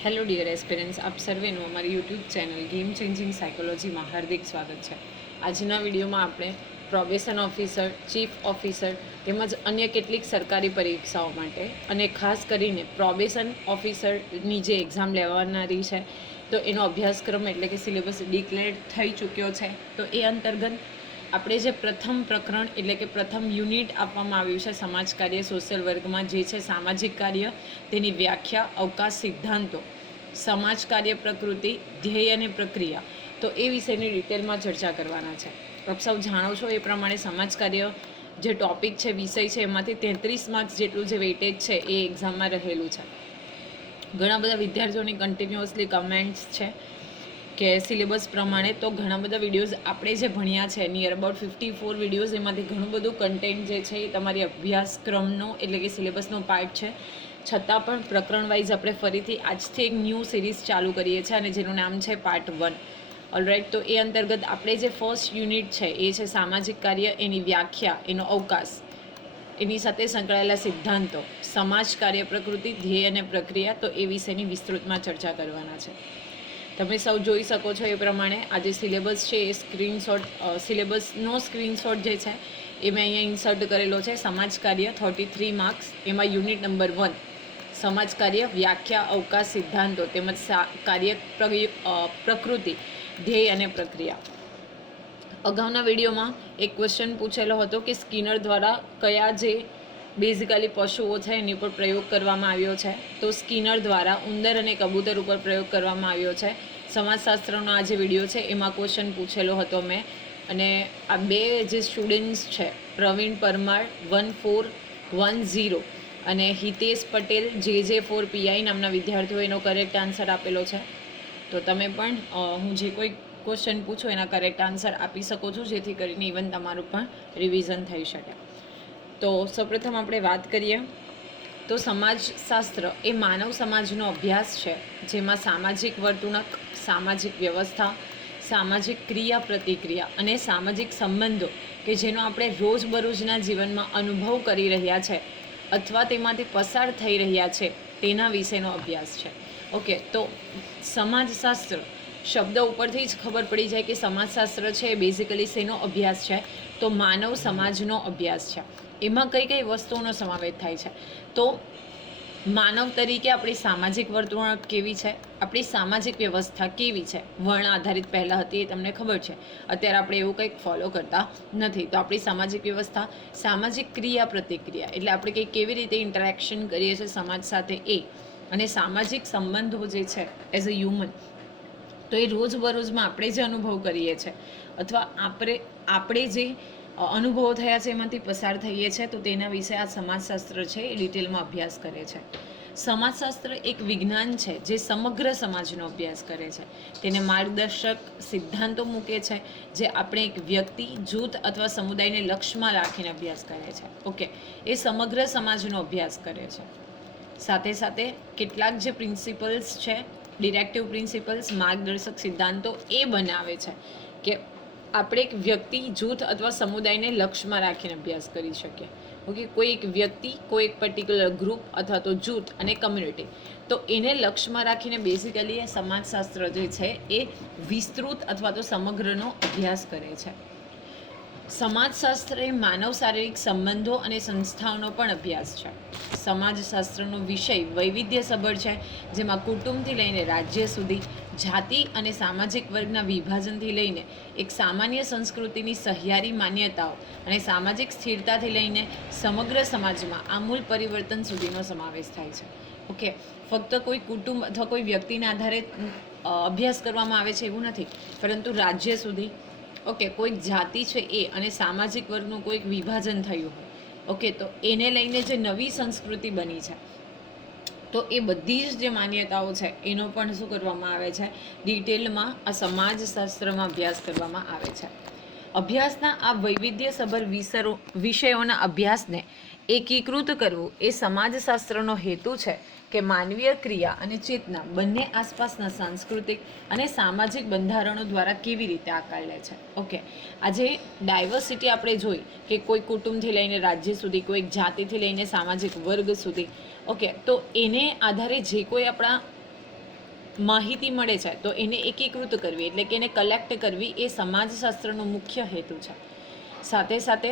Hello dear aspirants આપ સર્વેનું અમારી યુટ્યુબ ચેનલ ગેમ ચેન્જિંગ સાયકોલોજીમાં હાર્દિક સ્વાગત છે. આજના વિડીયોમાં આપણે પ્રોબેશન ઓફિસર ચીફ ઓફિસર તેમજ અન્ય કેટલીક સરકારી પરીક્ષાઓ માટે અને ખાસ કરીને પ્રોબેશન ઓફિસરની જે એક્ઝામ લેવાનારી છે, તો એનો અભ્યાસક્રમ એટલે કે સિલેબસ ડિક્લેર થઈ ચૂક્યો છે. તો એ અંતર્ગત આપણે જે પ્રથમ પ્રકરણ એટલે કે પ્રથમ યુનિટ આપવામાં આવ્યું છે સમાજ કાર્ય સોશિયલ વર્ગમાં જે છે સામાજિક કાર્ય, તેની વ્યાખ્યા, અવકાશ સિદ્ધાંતો, સમાજ કાર્ય, પ્રકૃતિ, ધ્યેય અને પ્રક્રિયા. તો એ વિષયની ડિટેલમાં ચર્ચા કરવાના છે. આપ સૌ જાણો છો એ પ્રમાણે સમાજ કાર્ય જે ટોપિક છે, વિષય છે, એમાંથી તેત્રીસ માર્ક્સ જેટલું જે વેઇટેજ છે એ એક્ઝામમાં રહેલું છે. ઘણા બધા વિદ્યાર્થીઓની કન્ટિન્યુઅસલી કમેન્ટ્સ છે. કે સિલેબસ પ્રમાણે તો ઘણા બધા વિડીયોઝ આપણે જે ભણ્યા છે near about fifty four videos, એમાંથી ઘણું બધું કન્ટેન્ટ જે છે એ તમારી અભ્યાસક્રમનો એટલે કે સિલેબસનો પાર્ટ છે. છતાં પણ પ્રકરણ વાઇઝ આપણે ફરીથી આજથી એક ન્યૂ સિરીઝ ચાલુ કરીએ છીએ અને જેનું નામ છે પાર્ટ વન ઓલરાઇટ તો એ અંતર્ગત આપણે જે ફર્સ્ટ યુનિટ છે એ છે સામાજિક કાર્ય, એની વ્યાખ્યા, એનો અવકાશ, એની સાથે સંકળાયેલા સિદ્ધાંતો, સમાજ કાર્ય, પ્રકૃતિ, ધ્યેય અને પ્રક્રિયા, તો એ વિશેની વિસ્તૃતમાં ચર્ચા કરવાના છે. તમે સૌ જોઈ શકો છો એ પ્રમાણે આ જે સિલેબસ છે એ સ્ક્રીનશોટ સિલેબસનો સ્ક્રીનશોટ જે છે, એ મેં અહીંયા ઇન્સર્ટ કરેલો છે. સમાજ કાર્ય થર્ટી થ્રી માર્ક્સ એમાં યુનિટ નંબર વન સમાજ કાર્ય, વ્યાખ્યા, અવકાશ સિદ્ધાંતો તેમજ કાર્ય પ્રકૃતિ, ધ્યેય અને પ્રક્રિયા. અગાઉના વિડીયોમાં એક ક્વેશ્ચન પૂછેલો હતો કે સ્કિનર દ્વારા કયા જે બેઝિકલી પશુઓ છે, એની ઉપર પ્રયોગ કરવામાં આવ્યો છે. તો સ્કિનર દ્વારા ઉંદર અને કબૂતર ઉપર પ્રયોગ કરવામાં આવ્યો છે. સમાજશાસ્ત્રનો આ જે વીડિયો છે, એમાં ક્વેશ્ચન પૂછેલો હતો મેં. અને આ બે જે સ્ટુડન્ટ્સ છે, Pravin Parmar one four one zero અને હિતેશ પટેલ જે જે ફોર પીઆઈ નામના વિદ્યાર્થીઓ, એનો કરેક્ટ આન્સર આપેલો છે. તો તમે પણ હું જે કોઈ ક્વેશ્ચન પૂછો, એના કરેક્ટ આન્સર આપી શકો છો, જેથી કરીને ઇવન તમારું પણ રિવિઝન થઈ શકે. તો સૌપ્રથમ આપણે વાત કરીએ તો સમાજશાસ્ત્ર એ માનવ સમાજનો અભ્યાસ છે, જેમાં સામાજિક વર્તણૂક, સામાજિક વ્યવસ્થા, સામાજિક ક્રિયા પ્રતિક્રિયા અને સામાજિક સંબંધો કે જેનો આપણે રોજબરોજના જીવનમાં અનુભવ કરી રહ્યા છે અથવા તેમાંથી પસાર થઈ રહ્યા છે, તેના વિશેનો અભ્યાસ છે. ઓકે, તો સમાજશાસ્ત્ર શબ્દ ઉપરથી જ ખબર પડી જાય કે સમાજશાસ્ત્ર છે એ બેઝિકલી શેનો અભ્યાસ છે? તો માનવ સમાજનો અભ્યાસ છે. એમાં કઈ કઈ વસ્તુઓનો સમાવેશ થાય છે? તો માનવ તરીકે આપણી સામાજિક વર્તણૂક કેવી છે? આપણી સામાજિક વ્યવસ્થા કેવી છે? વર્ણ આધારિત પહેલાં હતી એ તમને ખબર છે. અત્યારે આપણે એવું કંઈક ફોલો કરતા નથી. તો આપણી સામાજિક વ્યવસ્થા, સામાજિક ક્રિયા પ્રતિક્રિયા, એટલે આપણે કંઈક કેવી રીતે ઇન્ટરેક્શન કરીએ છીએ સમાજ સાથે એ. અને સામાજિક સંબંધો જે છે એઝ અ હ્યુમન તો એ રોજબરોજમાં આપણે જે અનુભવ કરીએ છીએ, અથવા આપણે આપણે જે અનુભવો થયા છે, એમાંથી પસાર થઈએ છીએ તો તેના વિશે આ સમાજશાસ્ત્ર છે એ ડિટેલમાં અભ્યાસ કરે છે. સમાજશાસ્ત્ર એક વિજ્ઞાન છે જે સમગ્ર સમાજનો અભ્યાસ કરે છે. તેને માર્ગદર્શક સિદ્ધાંતો મૂકે છે, જે આપણે એક વ્યક્તિ, જૂથ અથવા સમુદાયને લક્ષ્યમાં રાખીને અભ્યાસ કરે છે. ઓકે, એ સમગ્ર સમાજનો અભ્યાસ કરે છે. સાથે સાથે કેટલાક જે પ્રિન્સિપલ્સ છે ડિરેક્ટિવ પ્રિન્સિપલ્સ માર્ગદર્શક સિદ્ધાંતો એ બનાવે છે કે આપણે એક વ્યક્તિ, જૂથ અથવા સમુદાયને લક્ષ્યમાં રાખીને અભ્યાસ કરી શકીએ. ઓકે, કોઈ એક વ્યક્તિ, કોઈ એક પર્ટિક્યુલર ગ્રુપ અથવા તો જૂથ અને કમ્યુનિટી તો એને લક્ષ્યમાં રાખીને બેઝિકલી એ સમાજશાસ્ત્ર જે છે એ વિસ્તૃત અથવા તો સમગ્રનો અભ્યાસ કરે છે. સમાજશાસ્ત્ર એ માનવ શારીરિક સંબંધો અને સંસ્થાઓનો પણ અભ્યાસ છે. સમાજશાસ્ત્રનો વિષય વૈવિધ્યસભર છે, જેમાં કુટુંબથી લઈને રાજ્ય સુધી, જાતિ અને સામાજિક વર્ગના વિભાજનથી લઈને એક સામાન્ય સંસ્કૃતિની સહિયારી માન્યતાઓ અને સામાજિક સ્થિરતાથી લઈને સમગ્ર સમાજમાં આમૂલ પરિવર્તન સુધીનો સમાવેશ થાય છે. ઓકે, ફક્ત કોઈ કુટુંબ અથવા કોઈ વ્યક્તિના આધારે અભ્યાસ કરવામાં આવે છે એવું નથી, પરંતુ રાજ્ય સુધી ઓકે, કોઈક જાતિ છે એ અને સામાજિક વર્ગનું કોઈક વિભાજન થયું હોય. ઓકે, તો એને લઈને જે નવી સંસ્કૃતિ બની છે, તો એ બધી જ જે માન્યતાઓ છે, એનો પણ શું કરવામાં આવે છે? ડિટેલમાં આ સમાજશાસ્ત્રમાં અભ્યાસ કરવામાં આવે છે. અભ્યાસના આ વૈવિધ્યસભર વિસરો વિષયોના અભ્યાસને એકીકૃત કરવું એ સમાજશાસ્ત્રનો હેતુ છે. કે માનવીય ક્રિયા અને ચેતના બંને આસપાસના સાંસ્કૃતિક અને સામાજિક બંધારણો દ્વારા કેવી રીતે આકાર લે છે? ઓકે આજે ડાયવર્સિટી આપણે જોઈ કે કોઈ કુટુંબથી લઈને રાજ્ય સુધી, કોઈ જાતિથી લઈને સામાજિક વર્ગ સુધી. ઓકે તો એને આધારે જે કોઈ આપણા માહિતી મળે છે, તો એને એકીકૃત કરવી, એટલે કે એને કલેક્ટ કરવી એ સમાજશાસ્ત્રનો મુખ્ય હેતુ છે. સાથે સાથે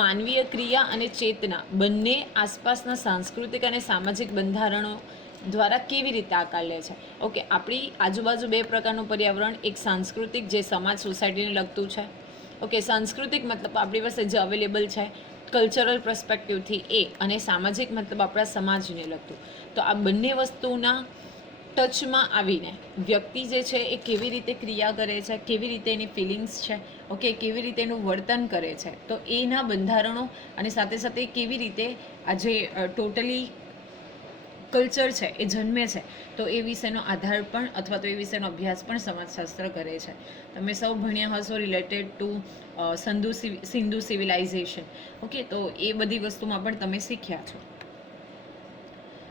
માનવીય ક્રિયા અને ચેતના બંને આસપાસના સાંસ્કૃતિક અને સામાજિક બંધારણો દ્વારા કેવી રીતે આકાર લે છે? ઓકે આપણી આજુબાજુ બે પ્રકારનું પર્યાવરણ, એક સાંસ્કૃતિક જે સમાજ સોસાયટીને લગતું છે. ઓકે સાંસ્કૃતિક મતલબ આપણી પાસે જે અવેલેબલ છે કલ્ચરલ પર્સપેક્ટિવથી એ અને સામાજિક મતલબ આપણા સમાજને લગતું. તો આ બંને વસ્તુના ટચમાં આવીને વ્યક્તિ જે છે એ કેવી રીતે ક્રિયા કરે છે, કેવી રીતે એની ફિલિંગ્સ છે ઓકે કેવી રીતે એનું વર્તન કરે છે, તો એના બંધારણો અને સાથે સાથે કેવી રીતે આ જે ટોટલી કલ્ચર છે એ જન્મે છે, તો એ વિશેનો આધાર પણ અથવા તો એ વિશેનો અભ્યાસ પણ સમાજશાસ્ત્ર કરે છે. તમે સૌ ભણ્યા હશો રિલેટેડ ટુ સંધુ સિવિ- સિંધુ સિવિલાઇઝેશન ઓકે તો એ બધી વસ્તુમાં પણ તમે શીખ્યા છો.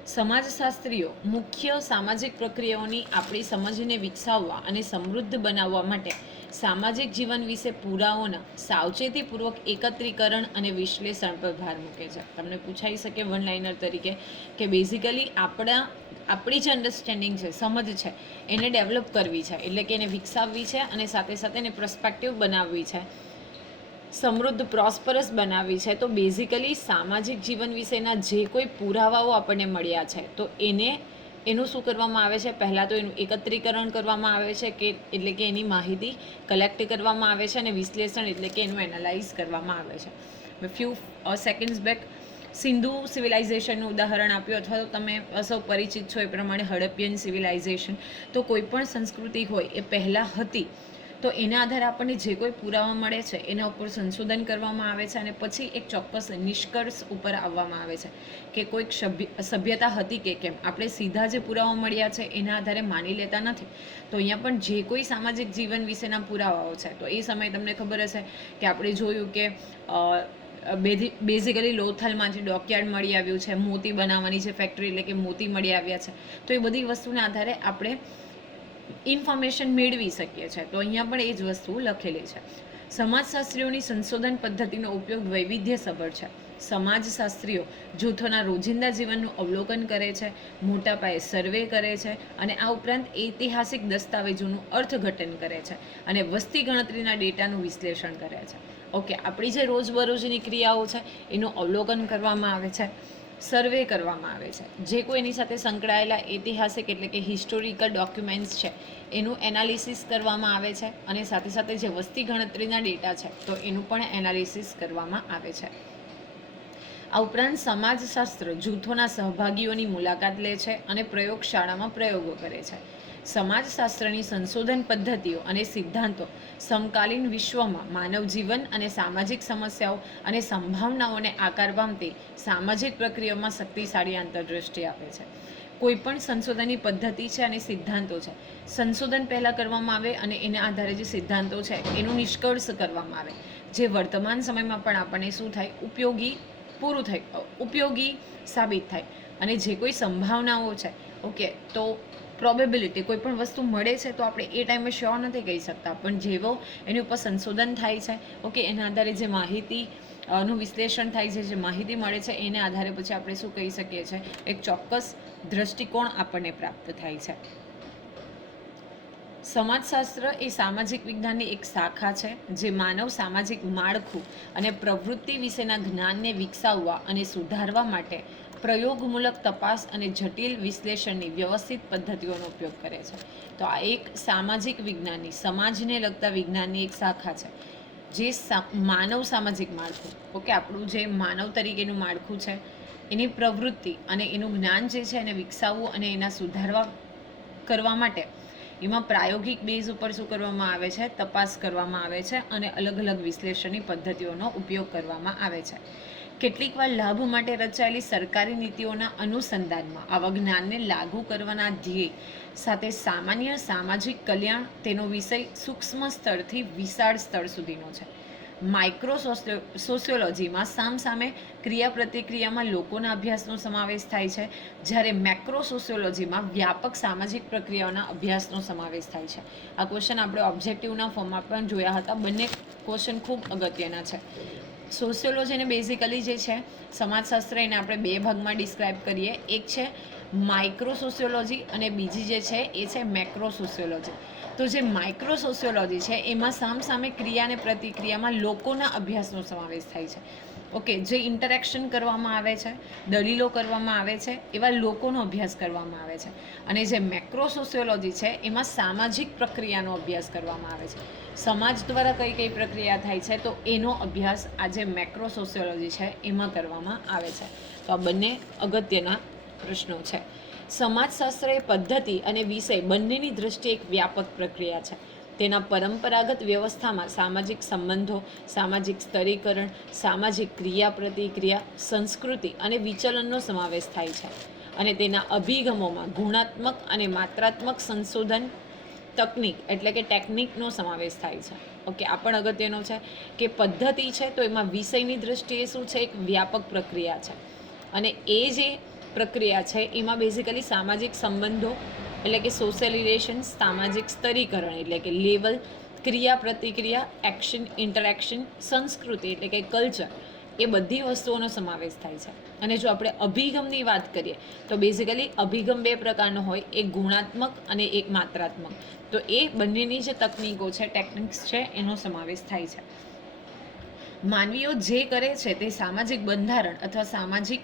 સમાજશાસ્ત્રીઓ મુખ્ય સામાજિક પ્રક્રિયાઓની આપણી સમજને વિકસાવવા અને સમૃદ્ધ બનાવવા માટે સામાજિક જીવન વિશે પુરાવાઓના સાવચેતીપૂર્વક એકત્રીકરણ અને વિશ્લેષણ પર ભાર મૂકે છે. તમને પૂછાઈ શકે વન લાઇનર તરીકે કે બેઝિકલી આપણા, આપણી જે અન્ડરસ્ટેન્ડિંગ છે, સમજ છે, એને ડેવલપ કરવી છે. એટલે કે એને વિકસાવવી છે અને સાથે સાથે એને પ્રસ્પેક્ટિવ બનાવવી છે. સમૃદ્ધ પ્રોસ્પરસ બનાવી છે, તો બેઝિકલી સામાજિક જીવન વિશેના જે કોઈ પુરાવાઓ આપણને મળ્યા છે, તો એને, એનું શું કરવામાં આવે છે? પહેલાં તો એનું એકત્રીકરણ કરવામાં આવે છે કે, એટલે કે એની માહિતી કલેક્ટ કરવામાં આવે છે અને વિશ્લેષણ એટલે કે એનું એનાલાઇઝ કરવામાં આવે છે. ફ્યુ સેકન્ડ્સ બેક સિંધુ સિવિલાઇઝેશનનું ઉદાહરણ આપ્યું, અથવા તો તમે સૌ પરિચિત છો એ પ્રમાણે હડપ્પિયન સિવિલાઇઝેશન તો કોઈ પણ સંસ્કૃતિ હોય એ પહેલાં હતી તો એના આધારે આપણને જે કોઈ પુરાવા મળે છે, એના ઉપર સંશોધન કરવામાં આવે છે અને પછી એક ચોક્કસ નિષ્કર્ષ ઉપર આવવામાં આવે છે કે કોઈક સભ્યતા હતી કે કેમ? આપણે સીધા જે પુરાવા મળ્યા છે, એના આધારે માની લેતા નથી. તો અહીંયા પણ જે કોઈ સામાજિક જીવન વિશેના પુરાવાઓ છે, તો એ સમયે તમને ખબર હશે કે આપણે જોયું કે બેઝિકલી લોથલમાંથી ડોકયાર્ડ મળી આવ્યું છે, મોતી બનાવવાની છે ફેક્ટરી એટલે કે મોતી મળી આવ્યા છે. તો એ બધી વસ્તુના આધારે આપણે ઇન્ફોર્મેશન મેળવી શકીએ છીએ. તો અહીંયા પણ એ જ વસ્તુ લખેલી છે. સમાજશાસ્ત્રીઓની સંશોધન પદ્ધતિનો ઉપયોગ વૈવિધ્યસભર છે. સમાજશાસ્ત્રીઓ જૂથોના રોજિંદા જીવનનું અવલોકન કરે છે, મોટા પાયે સર્વે કરે છે અને આ ઉપરાંત ઐતિહાસિક દસ્તાવેજોનું અર્થઘટન કરે છે અને વસ્તી ગણતરીના ડેટાનું વિશ્લેષણ કરે છે. ઓકે, આપણી જે રોજબરોજની ક્રિયાઓ છે, એનું અવલોકન કરવામાં આવે છે. સર્વે કરવામાં આવે છે. જે કોઈ એની સાથે સંકળાયેલા ઐતિહાસિક એટલે કે હિસ્ટોરિકલ ડોક્યુમેન્ટ્સ છે, એનું એનાલિસિસ કરવામાં આવે છે અને સાથે સાથે જે વસ્તી ગણતરીના ડેટા છે, તો એનું પણ એનાલિસિસ કરવામાં આવે છે. આ ઉપરાંત સમાજશાસ્ત્ર જૂથોના સહભાગીઓની મુલાકાત લે છે અને પ્રયોગશાળામાં પ્રયોગો કરે છે. સમાજશાસ્ત્રની સંશોધન પદ્ધતિઓ અને સિદ્ધાંતો સમકાલીન વિશ્વમાં માનવ જીવન અને સામાજિક સમસ્યાઓ અને સંભાવનાઓને આકાર પામતી સામાજિક પ્રક્રિયામાં શક્તિશાળી આંતરદૃષ્ટિ આપે છે. કોઈ પણ સંશોધનની પદ્ધતિ છે અને સિદ્ધાંતો છે. સંશોધન પહેલાં કરવામાં આવે અને એના આધારે જે સિદ્ધાંતો છે, એનું નિષ્કર્ષ કરવામાં આવે. જે વર્તમાન સમયમાં પણ આપણને શું થાય? ઉપયોગી પૂરું થાય ઉપયોગી સાબિત થાય. અને જે કોઈ સંભાવનાઓ છે, ઓકે, તો પ્રોબેબિલિટી કોઈ પણ વસ્તુ મળે છે તો આપણે એ ટાઈમે શ્યોર નથી કહી શકતા. પણ જેવો એની ઉપર સંશોધન થાય છે ઓકે એના આધારે જે માહિતી નું વિશ્લેષણ થાય છે, જે માહિતી મળે છે, એને આધારે પછી આપણે શું કહી શકીએ છીએ? એક ચોક્કસ દ્રષ્ટિકોણ આપણને પ્રાપ્ત થાય છે. સમાજશાસ્ત્ર એ સામાજિક વિજ્ઞાનની એક શાખા છે, જે માનવ સામાજિક માળખું અને પ્રવૃત્તિ વિશેના જ્ઞાનને વિકસાવવા અને સુધારવા માટે પ્રયોગમૂલક તપાસ અને જટિલ વિશ્લેષણની વ્યવસ્થિત પદ્ધતિઓનો ઉપયોગ કરે છે. તો આ એક સામાજિક વિજ્ઞાનની, સમાજને લગતા વિજ્ઞાનની એક શાખા છે. જે માનવ સામાજિક માળખું, ઓકે, આપણું જે માનવ તરીકેનું માળખું છે, એની પ્રવૃત્તિ અને એનું જ્ઞાન જે છે એને વિકસાવવું અને એના સુધારવા કરવા માટે એમાં પ્રાયોગિક બેઝ ઉપર શું કરવામાં આવે છે? તપાસ કરવામાં આવે છે અને અલગ અલગ વિશ્લેષણની પદ્ધતિઓનો ઉપયોગ કરવામાં આવે છે. કેટલીક વાર લાભ માટે રચાયેલી સરકારી નીતિઓના અનુસંધાનમાં આવા જ્ઞાનને લાગુ કરવાના ધ્યેય સાથે સામાન્ય સામાજિક કલ્યાણ તેનો વિષય સૂક્ષ્મ સ્તરથી વિશાળ સ્તર સુધીનો છે. માઇક્રો સોશિયોલોજીમાં સામસામે ક્રિયા પ્રતિક્રિયામાં લોકોના અભ્યાસનો સમાવેશ થાય છે, જ્યારે મેક્રો સોશિયોલોજીમાં વ્યાપક સામાજિક પ્રક્રિયાઓના અભ્યાસનો સમાવેશ થાય છે. આ ક્વેશ્ચન આપણે ઓબ્જેક્ટિવના ફોર્મમાં પણ જોયા હતા. બંને ક્વેશ્ચન ખૂબ અગત્યના છે. સોશિયોલોજીને બેઝિકલી જે છે, સમાજશાસ્ત્ર એને આપણે બે ભાગમાં ડિસ્ક્રાઇબ કરીએ. એક છે માઇક્રો સોશિયોલોજી અને બીજી જે છે, એ છે મેક્રો સોશિયોલોજી તો જે માઇક્રો સોશિયોલોજી છે, એમાં સામસામે ક્રિયા અને પ્રતિક્રિયામાં લોકોના અભ્યાસનો સમાવેશ થાય છે. ઓકે, જે ઇન્ટરેક્શન કરવામાં આવે છે, દલીલો કરવામાં આવે છે, એવા લોકોનો અભ્યાસ કરવામાં આવે છે. અને જે મેક્રો સોશિયોલોજી છે, એમાં સામાજિક પ્રક્રિયાનો અભ્યાસ કરવામાં આવે છે. સમાજ દ્વારા કઈ કઈ પ્રક્રિયા થાય છે, તો એનો અભ્યાસ આ જે મેક્રો સોશિયોલોજી છે, એમાં કરવામાં આવે છે. તો આ બંને અગત્યના પ્રશ્નો છે. સમાજશાસ્ત્ર એ પદ્ધતિ અને વિષય બંનેની દ્રષ્ટિએ એક વ્યાપક પ્રક્રિયા છે. તેના પરંપરાગત વ્યવસ્થામાં સામાજિક સંબંધો, સામાજિક સ્તરીકરણ, સામાજિક ક્રિયા પ્રતિક્રિયા સંસ્કૃતિ અને વિચલનનો સમાવેશ થાય છે. અને તેના અભિગમોમાં ગુણાત્મક અને માત્રાત્મક સંશોધન તકનિક એટલે કે ટેકનિકનો સમાવેશ થાય છે. ઓકે, આ પણ અગત્યનો છે કે પદ્ધતિ છે તો એમાં વિષયની દ્રષ્ટિએ શું છે? એક વ્યાપક પ્રક્રિયા છે. અને એ જે પ્રક્રિયા છે, એમાં બેઝિકલી સામાજિક સંબંધો એટલે કે સોશિયલ રિલેશન સામાજિક સ્તરીકરણ, એટલે કે લેવલ, ક્રિયા પ્રતિક્રિયા એક્શન ઇન્ટરેક્શન સંસ્કૃતિ એટલે કે કલ્ચર એ બધી વસ્તુઓનો સમાવેશ થાય છે. અને જો આપણે અભિગમની વાત કરીએ, તો બેઝિકલી અભિગમ બે પ્રકારનો હોય, એક ગુણાત્મક અને એક માત્રાત્મક. તો એ બંનેની જે તકનીકો છે ટેકનિક્સ છે, એનો સમાવેશ થાય છે. માનવીઓ જે કરે છે તે સામાજિક બંધારણ અથવા સામાજિક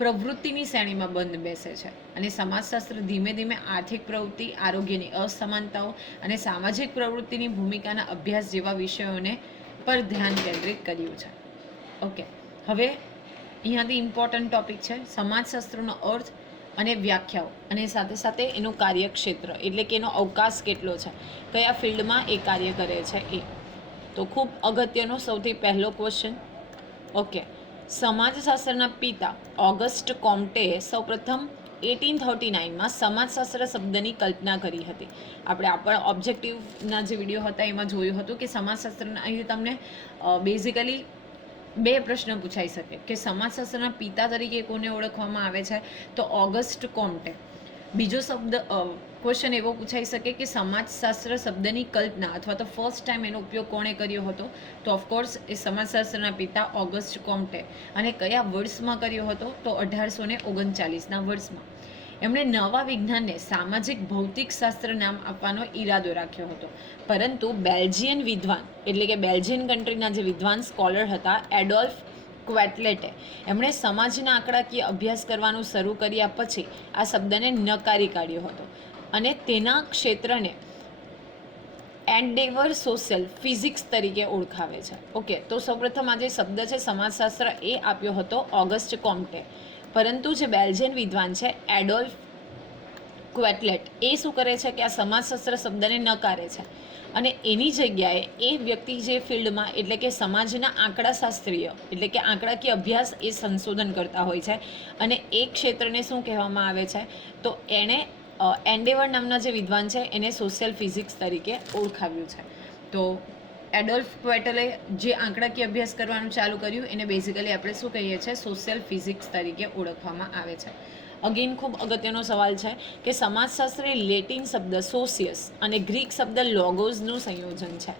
પ્રવૃત્તિની શ્રેણીમાં બંધ બેસે છે અને સમાજશાસ્ત્ર ધીમે ધીમે આર્થિક પ્રવૃત્તિ, આરોગ્યની અસમાનતાઓ અને સામાજિક પ્રવૃત્તિની ભૂમિકાના અભ્યાસ જેવા વિષયોને પર ધ્યાન કેન્દ્રિત કર્યું છે. ઓકે, હવે અહીંયાથી ઇમ્પોર્ટન્ટ ટોપિક છે, સમાજશાસ્ત્રનો અર્થ અને વ્યાખ્યાઓ અને સાથે સાથે એનું કાર્યક્ષેત્ર, એટલે કે એનો અવકાશ કેટલો છે, કયા ફિલ્ડમાં એ કાર્ય કરે છે એ. તો ખૂબ અગત્યનો સૌથી પહેલો ક્વેશ્ચન ઓકે સમાજશાસ્ત્રના પિતા ઓગસ્ટ કોમ્ટેએ સૌપ્રથમ એટીન થર્ટી નાઇનમાં સમાજશાસ્ત્ર શબ્દની કલ્પના કરી હતી. આપણે આપણા ઓબ્જેક્ટિવના જે વીડિયો હતા એમાં જોયું હતું કે સમાજશાસ્ત્રના અહીં તમને બેઝિકલી બે પ્રશ્ન પૂછાઈ શકે. કે સમાજશાસ્ત્રના પિતા તરીકે કોને ઓળખવામાં આવે છે? તો ઓગસ્ટ કોમ્ટે. બીજો શબ્દ ક્વેશ્ચન એવો પૂછાઈ શકે કે સમાજશાસ્ત્ર શબ્દની કલ્પના અથવા તો ફર્સ્ટ ટાઈમ એનો ઉપયોગ કોણે કર્યો હતો? તો ઓફકોર્સ એ સમાજશાસ્ત્રના પિતા ઓગસ્ટ કોમ્ટે. અને કયા વર્ષમાં કર્યો હતો? તો અઢારસો ને ઓગણચાલીસના વર્ષમાં. એમણે નવા વિજ્ઞાનને સામાજિક ભૌતિક શાસ્ત્ર નામ આપવાનો ઈરાદો રાખ્યો હતો. પરંતુ બેલ્જિયન વિદ્વાન, એટલે કે બેલ્જિયન કન્ટ્રીના જે વિદ્વાન સ્કોલર હતા એડોલ્ફ ક્વેટલેટે એમણે સમાજના આંકડાકીય અભ્યાસ કરવાનું શરૂ કર્યા પછી આ શબ્દને નકારી કાઢ્યો હતો. અને તેના ક્ષેત્રને એન્ડેવર સોશિયલ ફિઝિક્સ તરીકે ઓળખાવે છે. ઓકે, તો સૌપ્રથમ આ જે શબ્દ છે સમાજશાસ્ત્ર એ આપ્યો હતો ઓગસ્ટ કોમ્ટે. પરંતુ જે બેલ્જિયન વિદ્વાન છે, એડોલ્ફ ક્વેટલેટ એ શું કરે છે કે આ સમાજશાસ્ત્ર શબ્દને નકારે છે. અને એની જગ્યાએ એ વ્યક્તિ જે ફિલ્ડમાં એટલે કે સમાજના આંકડાશાસ્ત્રીય એટલે કે આંકડાકીય અભ્યાસ એ સંશોધન કરતા હોય છે અને એ ક્ષેત્રને શું કહેવામાં આવે છે? તો એણે એન્ડેવર નામના જે વિદ્વાન છે એને સોશિયલ ફિઝિક્સ તરીકે ઓળખાવ્યું છે. તો એડોલ્ફ ક્વેટલે જે આંકડાકીય અભ્યાસ કરવાનું ચાલુ કર્યું એને બેઝિકલી આપણે શું કહીએ છીએ? સોશિયલ ફિઝિક્સ તરીકે ઓળખવામાં આવે છે. અગેન ખૂબ અગત્યનો સવાલ છે કે સમાજશાસ્ત્ર એ લેટિન શબ્દ સોશિયસ અને ગ્રીક શબ્દ લોગોઝનું સંયોજન છે.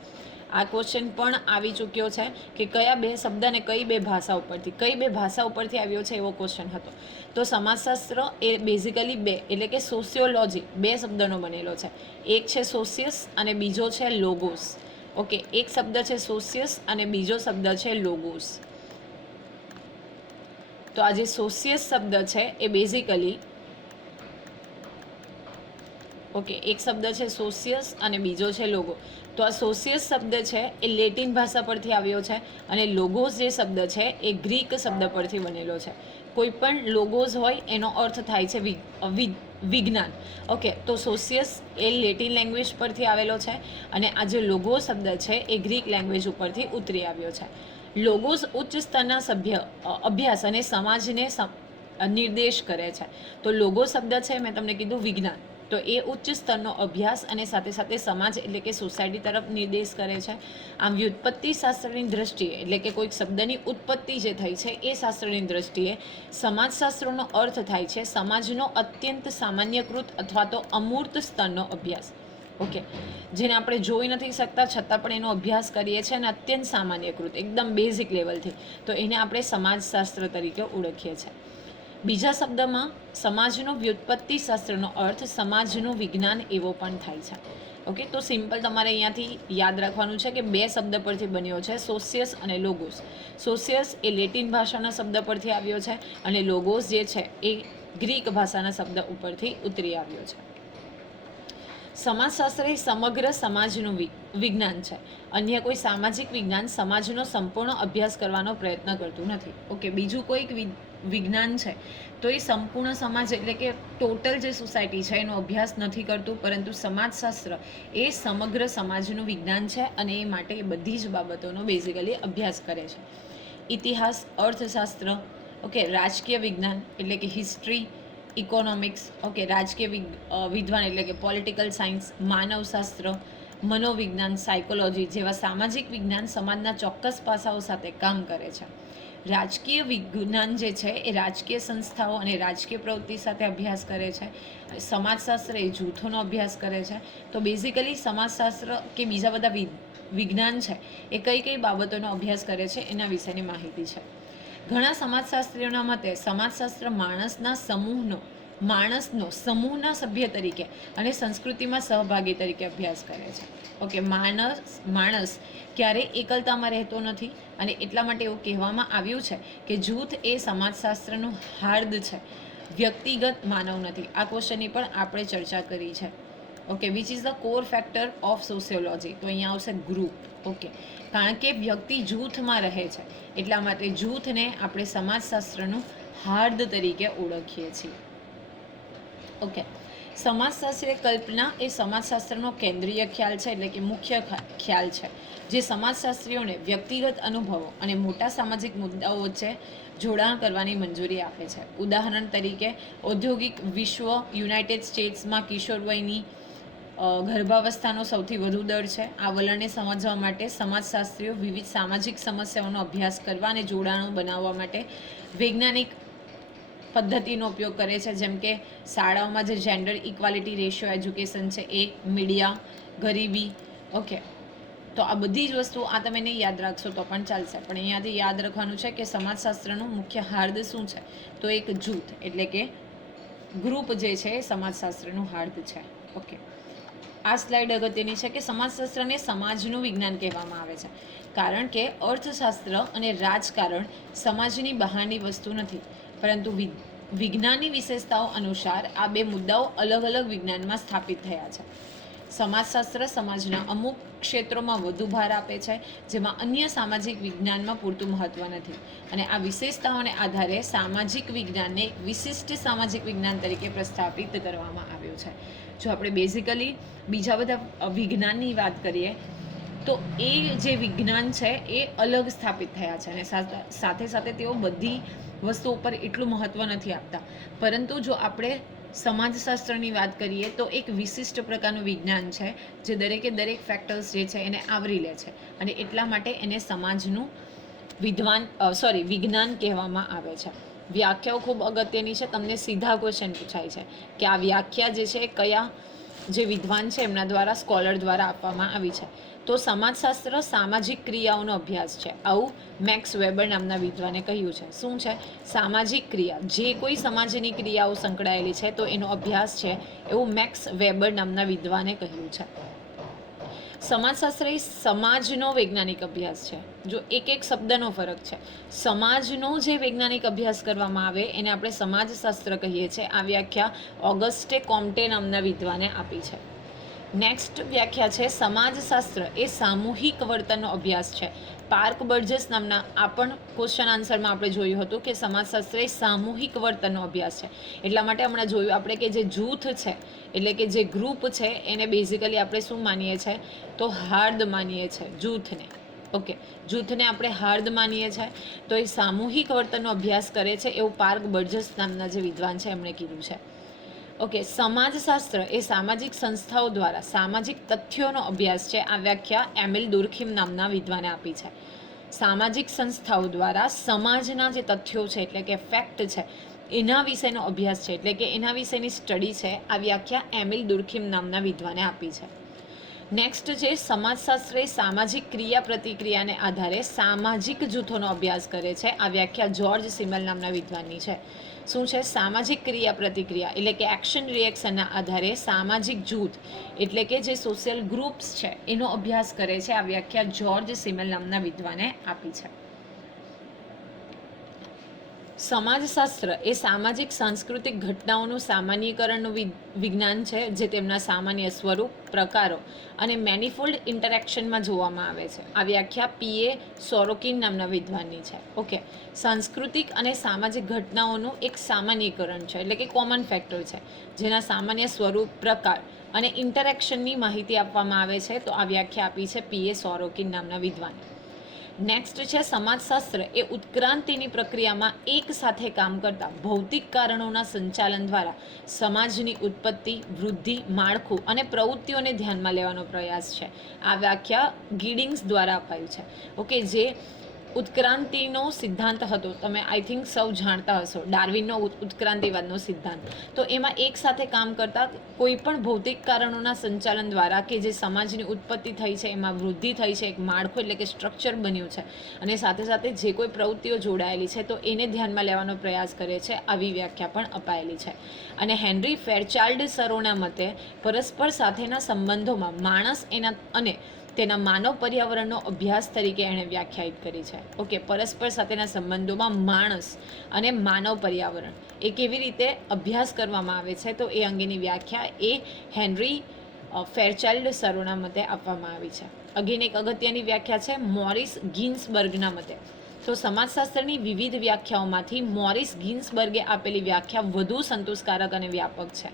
આ ક્વેશ્ચન પણ આવી ચૂક્યો છે કે કયા બે શબ્દ અને કઈ બે ભાષા ઉપરથી, કઈ બે ભાષા ઉપરથી આવ્યો છે એવો ક્વેશ્ચન હતો. તો સમાજશાસ્ત્ર એ બેઝિકલી બે, એટલે કે સોશિયોલોજી બે શબ્દનો બનેલો છે. એક છે સોશિયસ અને બીજો છે લોગોસ ઓકે એક શબ્દ છે સોશિયસ અને બીજો શબ્દ છે લોગોસ તો આ જે સોસિયસ શબ્દ છે, એ બેઝિકલી ઓકે, એક શબ્દ છે સોસિયસ અને બીજો છે લોગો. તો આ સોસિયસ શબ્દ છે, એ લેટિન ભાષા પરથી આવ્યો છે અને લોગોસ જે શબ્દ છે, એ ગ્રીક શબ્દ પરથી બનેલો છે. કોઈ પણ લોગોસ હોય, એનો અર્થ થાય છે વિજ્ઞાન. ઓકે, તો સોસિયસ એ લેટિન લેંગ્વેજ પરથી આવેલો છે અને આ જે લોગો શબ્દ છે, એ ગ્રીક લેંગ્વેજ ઉપરથી ઉતરી આવ્યો છે. લોગોસ ઉચ્ચ સ્તરના સભ્ય અભ્યાસ અને સમાજને નિર્દેશ કરે છે. તો લોગો શબ્દ છે, મેં તમને કીધું વિજ્ઞાન. તો એ ઉચ્ચ સ્તરનો અભ્યાસ અને સાથે સાથે સમાજ એટલે કે સોસાયટી તરફ નિર્દેશ કરે છે. આમ વ્યુત્પત્તિ શાસ્ત્રની દ્રષ્ટિએ, એટલે કે કોઈક શબ્દની ઉત્પત્તિ જે થઈ છે, એ શાસ્ત્રની દ્રષ્ટિએ સમાજશાસ્ત્રનો અર્થ થાય છે, સમાજનો અત્યંત સામાન્યકૃત અથવા તો અમૂર્ત સ્તરનો અભ્યાસ. ઓકે. જેને આપણે જોઈ નથી શકતા, છતાં પણ એનો અભ્યાસ કરીએ છીએ અને અત્યંત સામાન્યકૃત, એકદમ બેઝિક લેવલથી તો એને આપણે સમાજશાસ્ત્ર તરીકે ઓળખીએ છીએ. બીજા શબ્દમાં, સમાજનો વ્યુત્પત્તિ શાસ્ત્રનો અર્થ સમાજનું વિજ્ઞાન એવો પણ થાય છે. ઓકે, તો સિમ્પલ તમારે અહીંયાથી યાદ રાખવાનું છે કે બે શબ્દ પરથી બન્યો છે સોસિયસ અને લોગોસ સોસિયસ એ લેટિન ભાષાના શબ્દ પરથી આવ્યો છે અને લોગોસ જે છે એ ગ્રીક ભાષાના શબ્દ ઉપરથી ઉતરી આવ્યો છે. સમાજશાસ્ત્ર એ સમગ્ર સમાજનું વિજ્ઞાન છે. અન્ય કોઈ સામાજિક વિજ્ઞાન સમાજનો સંપૂર્ણ અભ્યાસ કરવાનો પ્રયત્ન કરતું નથી. ઓકે, બીજું કોઈક વિજ્ઞાન છે, તો એ સંપૂર્ણ સમાજ એટલે કે ટોટલ જે સોસાયટી છે, એનો અભ્યાસ નથી કરતું, પરંતુ સમાજશાસ્ત્ર એ સમગ્ર સમાજનું વિજ્ઞાન છે અને એ માટે એ બધી જ બાબતોનો બેઝિકલી અભ્યાસ કરે છે. ઇતિહાસ, અર્થશાસ્ત્ર, ઓકે, રાજકીય વિજ્ઞાન એટલે કે હિસ્ટ્રી ઇકોનોમિક્સ ઓકે રાજકીય વિદ્વાન એટલે કે પોલિટિકલ સાયન્સ માનવશાસ્ત્ર, મનોવિજ્ઞાન સાયકોલોજી જેવા સામાજિક વિજ્ઞાન સમાજના ચોક્કસ પાસાઓ સાથે કામ કરે છે. રાજકીય વિજ્ઞાન જે છે એ રાજકીય સંસ્થાઓ અને રાજકીય પ્રવૃત્તિ સાથે અભ્યાસ કરે છે. સમાજશાસ્ત્ર એ જૂથોનો અભ્યાસ કરે છે. તો બેઝિકલી સમાજશાસ્ત્ર કે બીજા બધા વિજ્ઞાન છે એ કઈ કઈ બાબતોનો અભ્યાસ કરે છે એના વિશેની માહિતી છે. ઘણા સમાજશાસ્ત્રીઓના મતે સમાજશાસ્ત્ર માણસના સમૂહનો, માણસનો સમૂહના સભ્ય તરીકે અને સંસ્કૃતિમાં સહભાગી તરીકે અભ્યાસ કરે છે. ઓકે, માણસ માણસ ક્યારેય એકલતામાં રહેતો નથી અને એટલા માટે એવું કહેવામાં આવ્યું છે કે જૂથ એ સમાજશાસ્ત્રનું હાર્દ છે. વ્યક્તિગત માનવ નથી. આ ક્વેશ્ચનની પણ આપણે ચર્ચા કરી છે. Okay which is the core factor of sociology તો અહીંયા આવશે ગ્રુપ ઓકે કારણ કે વ્યક્તિ જૂથમાં રહે છે, એટલા માટે જૂથને આપણે સમાજશાસ્ત્રનું હાર્દ તરીકે ઓળખીએ છીએ. ઓકે સમાજશાસ્ત્રીય કલ્પના એ સમાજશાસ્ત્રનો કેન્દ્રીય ખ્યાલ છે, એટલે કે મુખ્ય ખ્યાલ છે. જે સમાજશાસ્ત્રીઓને વ્યક્તિગત અનુભવો અને મોટા સામાજિક મુદ્દાઓ વચ્ચે જોડાણ કરવાની મંજૂરી આપે છે. ઉદાહરણ તરીકે, ઔદ્યોગિક વિશ્વ યુનાઇટેડ સ્ટેટ્સમાં કિશોર વયની ગર્ભાવસ્થાનો સૌથી વધુ દર છે. આ વલણને સમજવા માટે સમાજશાસ્ત્રીઓ વિવિધ સામાજિક સમસ્યાઓનો અભ્યાસ કરવા અને જોડાણો બનાવવા માટે વૈજ્ઞાનિક પદ્ધતિનો ઉપયોગ કરે છે. જેમ કે શાળાઓમાં જે જેન્ડર ઇક્વાલિટી રેશિયો એજ્યુકેશન છે એ મીડિયા, ગરીબી, ઓકે. તો આ બધી જ વસ્તુ આ તમે નહીં યાદ રાખશો તો પણ ચાલશે. પણ અહીંયાથી યાદ રાખવાનું છે કે સમાજશાસ્ત્રનું મુખ્ય હાર્દ શું છે? તો એક જૂથ એટલે કે ગ્રુપ જે છે એ સમાજશાસ્ત્રનું હાર્દ છે. ઓકે. આ સ્લાઇડ અગત્યની છે કે સમાજશાસ્ત્રને સમાજનું વિજ્ઞાન કહેવામાં આવે છે. કારણ કે અર્થશાસ્ત્ર અને રાજકારણ સમાજની બહારની વસ્તુ નથી. પરંતુ વિજ્ઞાનની વિશેષતાઓ અનુસાર આ બે મુદ્દાઓ અલગ અલગ વિજ્ઞાનમાં સ્થાપિત થયા છે. સમાજશાસ્ત્ર સમાજના અમુક ક્ષેત્રોમાં વધુ ભાર આપે છે, જેમાં અન્ય સામાજિક વિજ્ઞાનમાં પૂરતું મહત્ત્વ નથી. અને આ વિશેષતાઓને આધારે સામાજિક વિજ્ઞાનને વિશિષ્ટ સામાજિક વિજ્ઞાન તરીકે પ્રસ્થાપિત કરવામાં આવ્યું છે. જો આપણે બેઝિકલી બીજા બધા વિજ્ઞાનની વાત કરીએ, તો એ જે વિજ્ઞાન છે એ અલગ સ્થાપિત થયા છે અને સાથે સાથે તેઓ બધી વસ્તુઓ ઉપર એટલું મહત્ત્વ નથી આપતા. પરંતુ જો આપણે સમાજશાસ્ત્રની વાત કરીએ, તો એક વિશિષ્ટ પ્રકારનું વિજ્ઞાન છે જે દરેકે દરેક ફેક્ટર્સ જે છે એને આવરી લે છે અને એટલા માટે એને સમાજનું વિદ્વાન સોરી વિજ્ઞાન કહેવામાં આવે છે. વ્યાખ્યાઓ ખૂબ અગત્યની છે. તમને સીધા ક્વેશ્ચન પૂછાય છે કે આ વ્યાખ્યા જે છે, કયા જે વિદ્વાન છે, એમના દ્વારા સ્કોલર દ્વારા આપવામાં આવી છે. તો સમાજશાસ્ત્ર સામાજિક ક્રિયાઓનો અભ્યાસ છે. આવું મેક્સ વેબર નામના વિદ્વાને કહ્યું છે. શું છે? સામાજિક ક્રિયા. જે કોઈ સમાજની ક્રિયાઓ સંકળાયેલી છે, તો એનો અભ્યાસ છે એવું મેક્સ વેબર નામના વિદ્વાને કહ્યું છે. સમાજશાસ્ત્ર એ સમાજનો વૈજ્ઞાનિક અભ્યાસ છે. જો એક એક શબ્દનો ફરક છે. સમાજનો જે વૈજ્ઞાનિક અભ્યાસ કરવામાં આવે, એને આપણે સમાજશાસ્ત્ર કહીએ છીએ. આ વ્યાખ્યા ઓગસ્ટે કોમ્ટે નામના વિદ્વાને આપી છે. નેક્સ્ટ વ્યાખ્યા છે, સમાજશાસ્ત્ર એ સામૂહિક વર્તનનો અભ્યાસ છે. પાર્ક બર્જસ નામના આ પણ ક્વેશ્ચન આન્સરમાં આપણે જોયું હતું કે સમાજશાસ્ત્ર એ સામૂહિક વર્તનનો અભ્યાસ છે. એટલા માટે હમણાં જોયું આપણે કે જે જૂથ છે, એટલે કે જે ગ્રુપ છે, એને બેઝિકલી આપણે શું માનીએ છીએ તો હાર્દ માનીએ છીએ જૂથને. ઓકે જૂથને આપણે હાર્દ માનીએ છીએ તો એ સામૂહિક વર્તનનો અભ્યાસ કરે છે એવું પાર્ક બર્જસ નામના જે વિદ્વાન છે, એમણે કીધું છે. ઓકે સમાજશાસ્ત્ર એ સામાજિક સંસ્થાઓ દ્વારા સામાજિક તથ્યોનો અભ્યાસ છે. આ વ્યાખ્યા એમિલ દુર્ખીમ નામના વિદ્વાને આપી છે. સામાજિક સંસ્થાઓ દ્વારા સમાજના જે તથ્યો છે, એટલે કે ફેક્ટ છે, એના વિશેનો અભ્યાસ છે, એટલે કે એના વિશેની સ્ટડી છે, આ વ્યાખ્યા એમિલ દુર્ખીમ નામના વિદ્વાને આપી છે. નેક્સ્ટ છે, સમાજશાસ્ત્ર એ સામાજિક ક્રિયા પ્રતિક્રિયાને આધારે સામાજિક જૂથોનો અભ્યાસ કરે છે. આ વ્યાખ્યા જ્યોર્જ સિમલ નામના વિદ્વાનની છે. શું છે? સામાજિક ક્રિયા પ્રતિક્રિયા એટલે કે એક્શન રિએક્શનના આધારે સામાજિક જૂથ, એટલે કે જે સોશિયલ ગ્રુપ્સ છે, એનો અભ્યાસ કરે છે આ વ્યાખ્યા જ્યોર્જ સિમેલ નામના વિદ્વાને આપી છે. સમાજશાસ્ત્ર એ સામાજિક, સાંસ્કૃતિક ઘટનાઓનું સામાન્યીકરણનું વિજ્ઞાન છે, જે તેમના સામાન્ય સ્વરૂપ, પ્રકારો અને મેનિફોલ્ડ ઇન્ટરેક્શનમાં જોવામાં આવે છે. આ વ્યાખ્યા પીએ સોરોકિન નામના વિદ્વાનની છે. ઓકે. સાંસ્કૃતિક અને સામાજિક ઘટનાઓનું એક સામાન્યીકરણ છે, એટલે કે કોમન ફેક્ટર છે, જેના સામાન્ય સ્વરૂપ, પ્રકાર અને ઇન્ટરેક્શનની માહિતી આપવામાં આવે છે, તો આ વ્યાખ્યા આપી છે પીએ સોરોકિન નામના વિદ્વાને. નેક્સ્ટ છે સમાજશાસ્ત્ર એ ઉત્ક્રાંતિની પ્રક્રિયામાં એક સાથે કામ કરતા ભૌતિક કારણોના સંચાલન દ્વારા સમાજની ઉત્પત્તિ, વૃદ્ધિ, માળખું અને પ્રવૃત્તિઓને ધ્યાનમાં લેવાનો પ્રયાસ છે. આ વ્યાખ્યા ગીડિંગ્સ દ્વારા અપાયું છે. ઓકે જે ઉત્ક્રાંતિનો સિદ્ધાંત હતો. તમે આઈ થિંક સૌ જાણતા હશો. ડાર્વિનનો ઉત- ઉત્ક્રાંતિવાદનો સિદ્ધાંત. તો એમાં એક સાથે કામ કરતા કોઈ પણ ભૌતિક કારણોના સંચાલન દ્વારા કે જે સમાજની ઉત્પત્તિ થઈ છે, એમાં વૃદ્ધિ થઈ છે, એક માળખું એટલે કે સ્ટ્રક્ચર બન્યું છે અને સાથે સાથે જે કોઈ પ્રવૃત્તિઓ જોડાયેલી છે તો એને ધ્યાનમાં લેવાનો પ્રયાસ કરે છે, આવી વ્યાખ્યા પણ અપાયેલી છે. અને હેનરી ફેરચાઇલ્ડ સરોના મતે, પરસ્પર સાથેના સંબંધોમાં માણસ એના, અને તેના માનવ પર્યાવરણનો અભ્યાસ તરીકે એણે વ્યાખ્યાયિત કરી છે. ઓકે, પરસ્પર સાથેના સંબંધોમાં માણસ અને માનવ પર્યાવરણ એ કેવી રીતે અભ્યાસ કરવામાં આવે છે તો એ અંગેની વ્યાખ્યા એ હેનરી ફેરચાઇલ્ડ સરોના મતે આપવામાં આવી છે. અગેન એક અગત્યની વ્યાખ્યા છે મોરિસ ગિન્સબર્ગના મતે. તો સમાજશાસ્ત્રની વિવિધ વ્યાખ્યાઓમાંથી મોરિસ ગિન્સબર્ગે આપેલી વ્યાખ્યા વધુ સંતોષકારક અને વ્યાપક છે.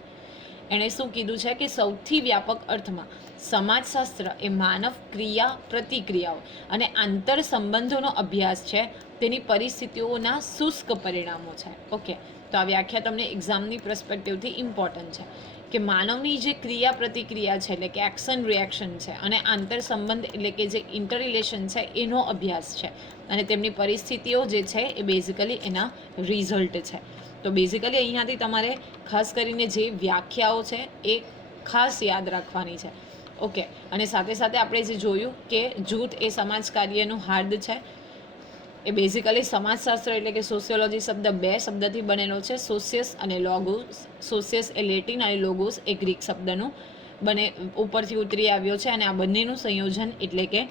એણે શું કીધું છે કે સૌથી વ્યાપક અર્થમાં સમાજશાસ્ત્ર એ માનવ ક્રિયા પ્રતિક્રિયાઓ અને આંતર સંબંધોનો અભ્યાસ છે. તેની પરિસ્થિતિઓના શુષ્ક પરિણામો છે. ઓકે તો આ વ્યાખ્યા તમને એક્ઝામની પ્રસ્પેક્ટિવથી ઇમ્પોર્ટન્ટ છે કે માનવની જે ક્રિયા પ્રતિક્રિયા છે, એટલે કે એક્શન રિએક્શન છે, અને આંતર સંબંધ એટલે કે જે ઇન્ટરરિલેશન છે, એનો અભ્યાસ છે. અને તેમની પરિસ્થિતિઓ જે છે, એ બેઝિકલી એના રિઝલ્ટ છે. તો બેઝિકલી અહીંયાથી તમારે ખાસ કરીને જે વ્યાખ્યાઓ છે એ ખાસ યાદ રાખવાની છે. ઓકે અને સાથે સાથે આપણે જે જોયું કે જૂથ એ સમાજ કાર્યનું હાર્દ છે. એ બેઝિકલી સમાજશાસ્ત્ર એટલે કે સોશિયોલોજી શબ્દ બે શબ્દથી બનેલો છે. સોશિયસ અને લોગોસ સોશિયસ એ લેટિન અને લોગોસ એ ગ્રીક શબ્દનું બને ઉપરથી ઉતરી આવ્યો છે અને આ બંનેનું સંયોજન એટલે કે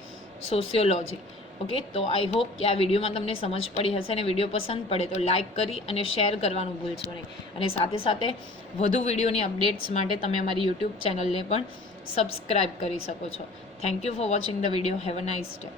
સોશિયોલોજી ઓકે તો આઈ હોપ કે આ વિડીયોમાં તમને સમજ પડી હશે અને વીડિયો પસંદ પડે તો લાઇક કરી અને શેર કરવાનું ભૂલશો નહીં. અને સાથે સાથે વધુ વિડીયોની અપડેટ્સ માટે તમે અમારી યુટ્યુબ ચેનલને પણ સબસ્ક્રાઇબ કરી શકો છો. Thank you for watching the video have a nice day